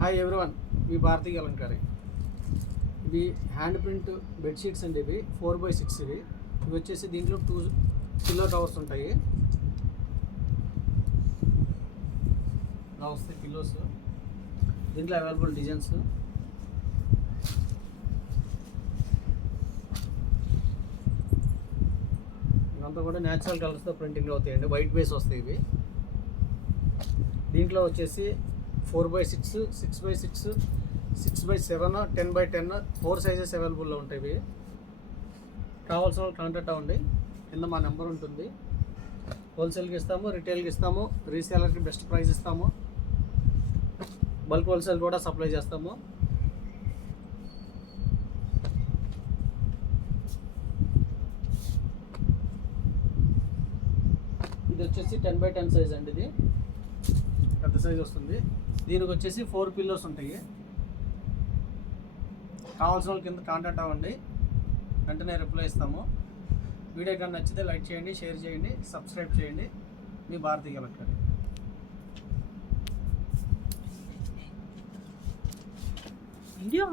Hi everyone, మీ భారతీయ అలంకారి. ఇవి hand print bedsheets అండి. ఇవి 4x6 ఇవి వచ్చేసి దీంట్లో 2 పిల్లో కవర్స్ ఉంటాయి. ఇలా వస్తాయి పిల్లోస్. దీంట్లో అవైలబుల్ డిజైన్స్. ఇవంతా కూడా న్యాచురల్ కలర్స్తో ప్రింటింగ్ అవుతాయండి. వైట్ బేస్ వస్తాయి ఇవి. దీంట్లో వచ్చేసి 4x6, 6x6, 6x7, 10x10 4 సైజెస్ అవైలబుల్లో ఉంటాయి. ఇవి కావాల్సిన వాళ్ళు కాంటాక్ట్ అవ్వండి. కింద మా నెంబర్ ఉంటుంది. హోల్సేల్కి ఇస్తాము, రిటైల్కి ఇస్తాము, రీసేలర్కి బెస్ట్ ప్రైస్ ఇస్తాము, బల్క్ హోల్సేల్ కూడా సప్లై చేస్తాము. ఇది వచ్చేసి 10x10 సైజ్ అండి. ఇది పెద్ద సైజ్ వస్తుంది. దీనికి వచ్చేసి 4 పిల్లోస్ ఉంటాయి. కావాల్సిన వాళ్ళ కింద కాంటాక్ట్ అవ్వండి, వెంటనే రిప్లై ఇస్తాము. వీడియో కానీ నచ్చితే లైక్ చేయండి, షేర్ చేయండి, సబ్స్క్రైబ్ చేయండి. మీ భారతీయ అలంకారి. వీడియో